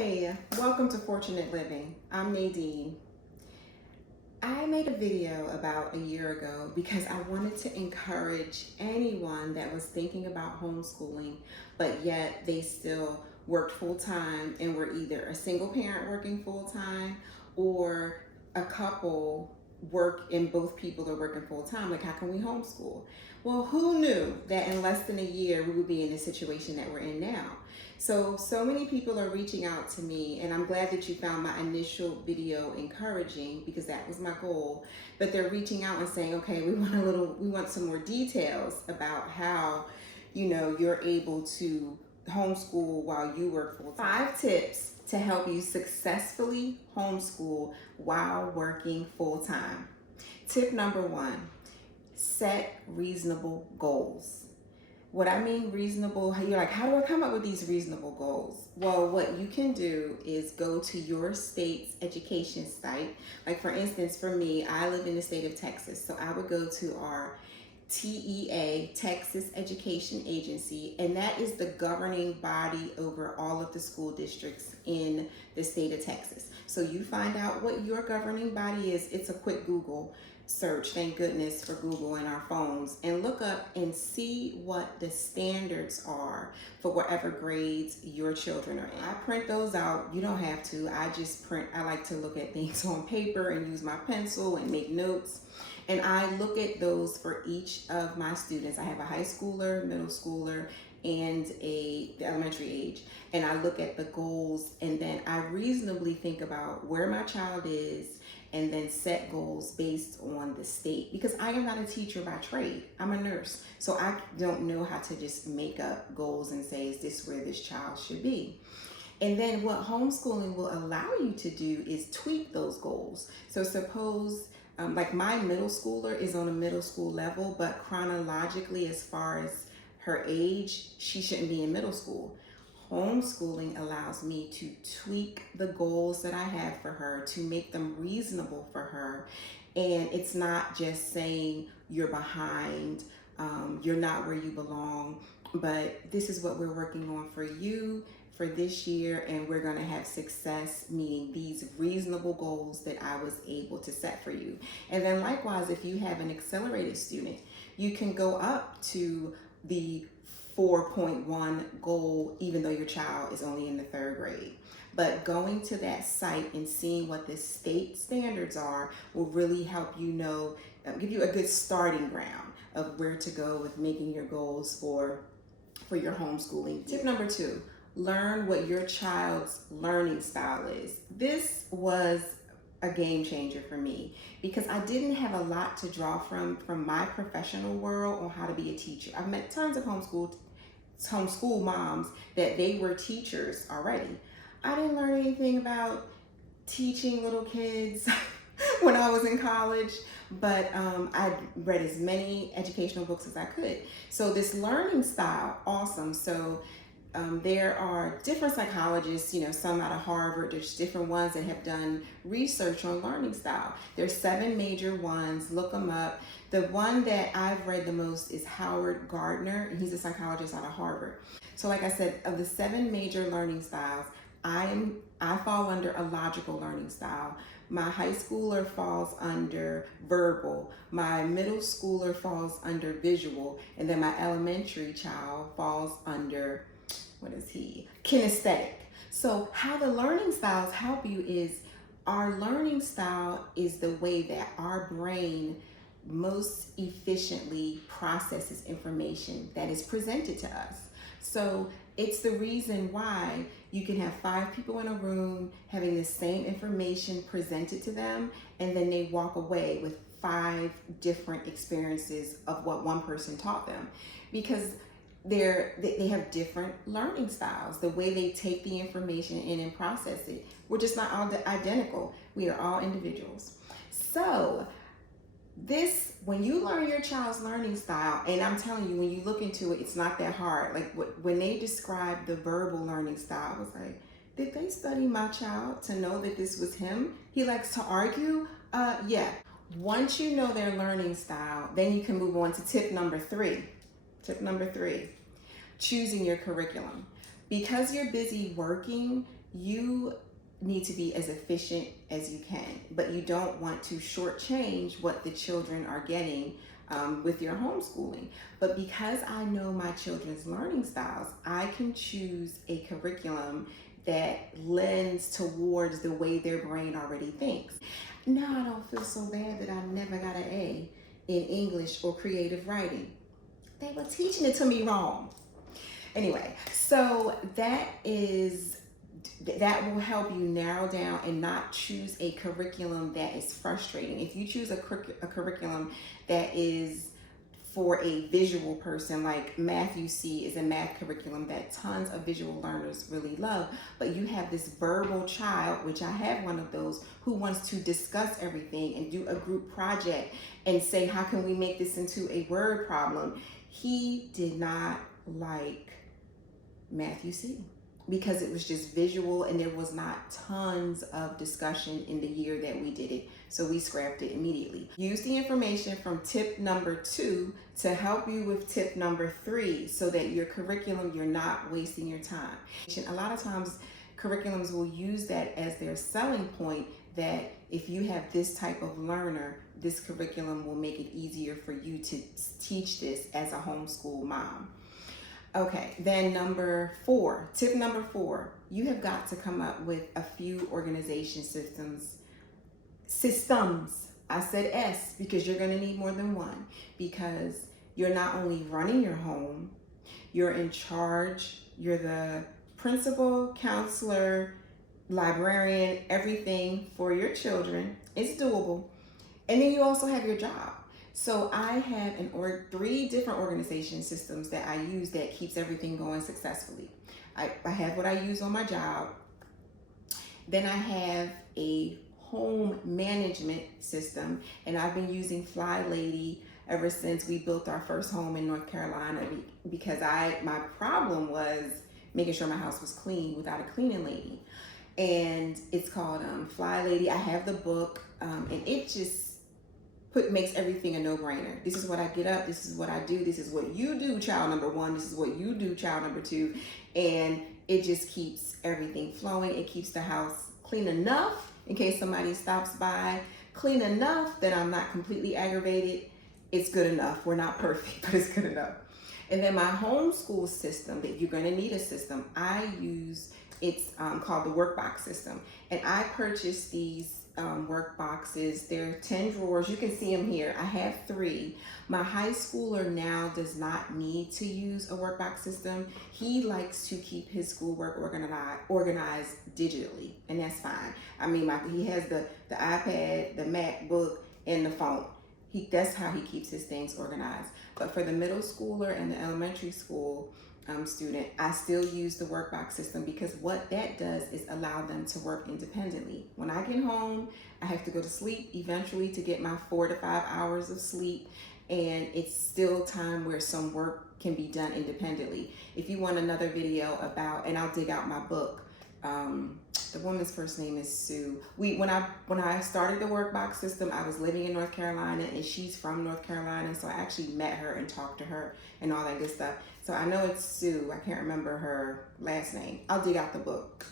Hi, welcome to Fortunate Living. I'm Nadine. I made a video about a year ago because I wanted to encourage anyone that was thinking about homeschooling, but yet they still worked full-time and were either a single parent working full-time or a couple and both people are working full-time. Like, how can we homeschool? Well, who knew that in less than a year we would be in the situation that we're in now? So many people are reaching out to me, and I'm glad that you found my initial video encouraging because that was my goal. But they're reaching out and saying, okay, we want some more details about how, you're able to homeschool while you work full-time. 5 tips to help you successfully homeschool while working full-time. Tip number 1, set reasonable goals. What I mean reasonable, you're like, how do I come up with these reasonable goals? Well, what you can do is go to your state's education site. Like, for instance, for me, I live in the state of Texas, so I would go to our TEA, Texas Education Agency, and that is the governing body over all of the school districts in the state of Texas. So you find out what your governing body is. It's a quick Google search, thank goodness for Google in our phones, and look up and see what the standards are for whatever grades your children are in. I print those out. You don't have to. I like to look at things on paper and use my pencil and make notes. And I look at those for each of my students. I have a high schooler, middle schooler, and the elementary age. And I look at the goals, and then I reasonably think about where my child is, and then set goals based on the state. Because I am not a teacher by trade. I'm a nurse. So I don't know how to just make up goals and say, is this where this child should be? And then what homeschooling will allow you to do is tweak those goals. So suppose, like my middle schooler is on a middle school level, but chronologically, as far as her age, she shouldn't be in middle school. Homeschooling allows me to tweak the goals that I have for her to make them reasonable for her. And it's not just saying you're behind, you're not where you belong, but this is what we're working on for you for this year, and we're going to have success meeting these reasonable goals that I was able to set for you. And then likewise, if you have an accelerated student, you can go up to the 4.1 goal, even though your child is only in the 3rd grade. But going to that site and seeing what the state standards are will really help you know, give you a good starting ground of where to go with making your goals for your homeschooling. Tip number 2, learn what your child's learning style is. This was a game changer for me because I didn't have a lot to draw from my professional world on how to be a teacher. I've met tons of homeschool moms that they were teachers already. I didn't learn anything about teaching little kids when I was in college, but I read as many educational books as I could. So this learning style, awesome. So there are different psychologists, some out of Harvard. There's different ones that have done research on learning style. There's 7 major ones, look them up. The one that I've read the most is Howard Gardner, and he's a psychologist out of Harvard. So like I said, of the 7 major learning styles, I fall under a logical learning style. My high schooler falls under verbal, my middle schooler falls under visual, and then my elementary child falls under, kinesthetic. So how the learning styles help you is our learning style is the way that our brain most efficiently processes information that is presented to us. So it's the reason why you can have 5 people in a room having the same information presented to them, and then they walk away with 5 different experiences of what one person taught them, because they have different learning styles. The way they take the information in and process it, we're just not all identical. We are all individuals. So when you learn your child's learning style, and I'm telling you, when you look into it, it's not that hard. Like when they described the verbal learning style, I was like, did they study my child to know that this was him? He likes to argue? Yeah. Once you know their learning style, then you can move on to tip number 3. Tip number 3, choosing your curriculum. Because you're busy working, you need to be as efficient as you can, but you don't want to shortchange what the children are getting with your homeschooling. But because I know my children's learning styles, I can choose a curriculum that lends towards the way their brain already thinks. Now I don't feel so bad that I never got an A in English or creative writing. They were teaching it to me wrong. Anyway, so that will help you narrow down and not choose a curriculum that is frustrating. If you choose a curriculum that is for a visual person, like Math UC is a math curriculum that tons of visual learners really love, but you have this verbal child, which I have one of those, who wants to discuss everything and do a group project and say, how can we make this into a word problem? He did not like Math UC because it was just visual and there was not tons of discussion in the year that we did it. So we scrapped it immediately. Use the information from tip number 2 to help you with tip number 3 so that your curriculum, you're not wasting your time. A lot of times curriculums will use that as their selling point, that if you have this type of learner, this curriculum will make it easier for you to teach this as a homeschool mom. Okay, then tip number 4, you have got to come up with a few organization systems. I said S because you're going to need more than one, because you're not only running your home, you're in charge, you're the principal, counselor, librarian, everything for your children. It's doable. And then you also have your job. So I have 3 different organization systems that I use that keeps everything going successfully. I have what I use on my job. Then I have a home management system, and I've been using Fly Lady ever since we built our first home in North Carolina, because my problem was making sure my house was clean without a cleaning lady. And it's called Fly Lady. I have the book, and it just makes everything a no-brainer. This is what I get up, this is what I do, this is what you do, child number 1, this is what you do, child number 2, and it just keeps everything flowing. It keeps the house clean enough in case somebody stops by, clean enough that I'm not completely aggravated. It's good enough. We're not perfect, but it's good enough. And then my homeschool system, that you're gonna need a system, it's called the Workbox system. And I purchased these workboxes. They're 10 drawers. You can see them here. I have 3. My high schooler now does not need to use a workbox system. He likes to keep his schoolwork organized digitally, and that's fine. I mean, he has the iPad, the MacBook, and the phone. That's how he keeps his things organized. But for the middle schooler and the elementary school student, I still use the workbox system, because what that does is allow them to work independently. When I get home, I have to go to sleep eventually to get my 4 to 5 hours of sleep, and it's still time where some work can be done independently. If you want another video about, and I'll dig out my book, the woman's first name is Sue. When I started the workbox system, I was living in North Carolina, and she's from North Carolina, so I actually met her and talked to her and all that good stuff. So I know it's Sue. I can't remember her last name. I'll dig out the book.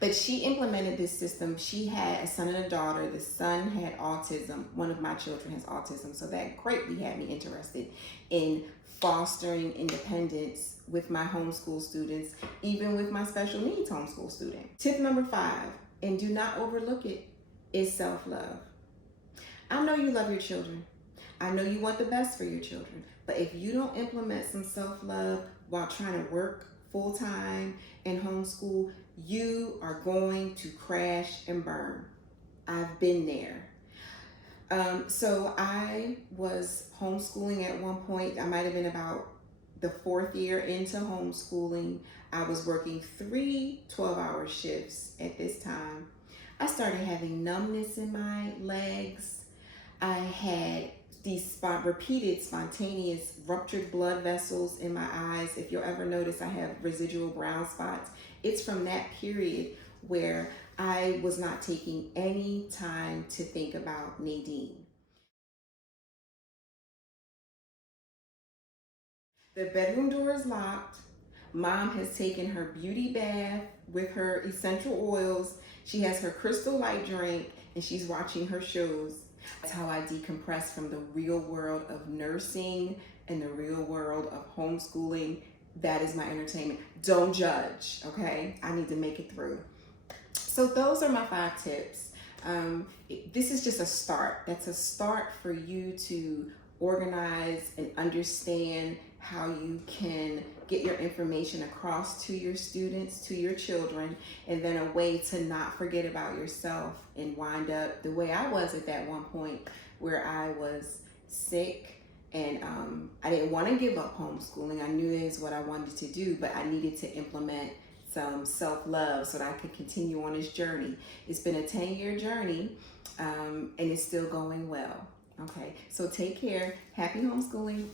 But she implemented this system. She had a son and a daughter. The son had autism. One of my children has autism. So that greatly had me interested in fostering independence with my homeschool students, even with my special needs homeschool student. Tip number 5, and do not overlook it, is self-love. I know you love your children. I know you want the best for your children. But if you don't implement some self-love while trying to work full-time and homeschool, you are going to crash and burn. I've been there. So I was homeschooling at one point. I might have been about the 4th year into homeschooling. I was working 3 12-hour shifts at this time. I started having numbness in my legs. I had these repeated spontaneous ruptured blood vessels in my eyes. If you'll ever notice, I have residual brown spots. It's from that period where I was not taking any time to think about Nadine. The bedroom door is locked. Mom has taken her beauty bath with her essential oils. She has her crystal light drink and she's watching her shows. That's how I decompress from the real world of nursing and the real world of homeschooling. That is my entertainment. Don't judge, okay? I need to make it through. So those are my 5 tips. This is just a start. That's a start for you to organize and understand how you can get your information across to your students, to your children, and then a way to not forget about yourself and wind up the way I was at that one point where I was sick and I didn't want to give up homeschooling. I knew this is what I wanted to do, but I needed to implement some self-love so that I could continue on this journey. It's been a 10-year journey and it's still going well. Okay, so take care. Happy homeschooling.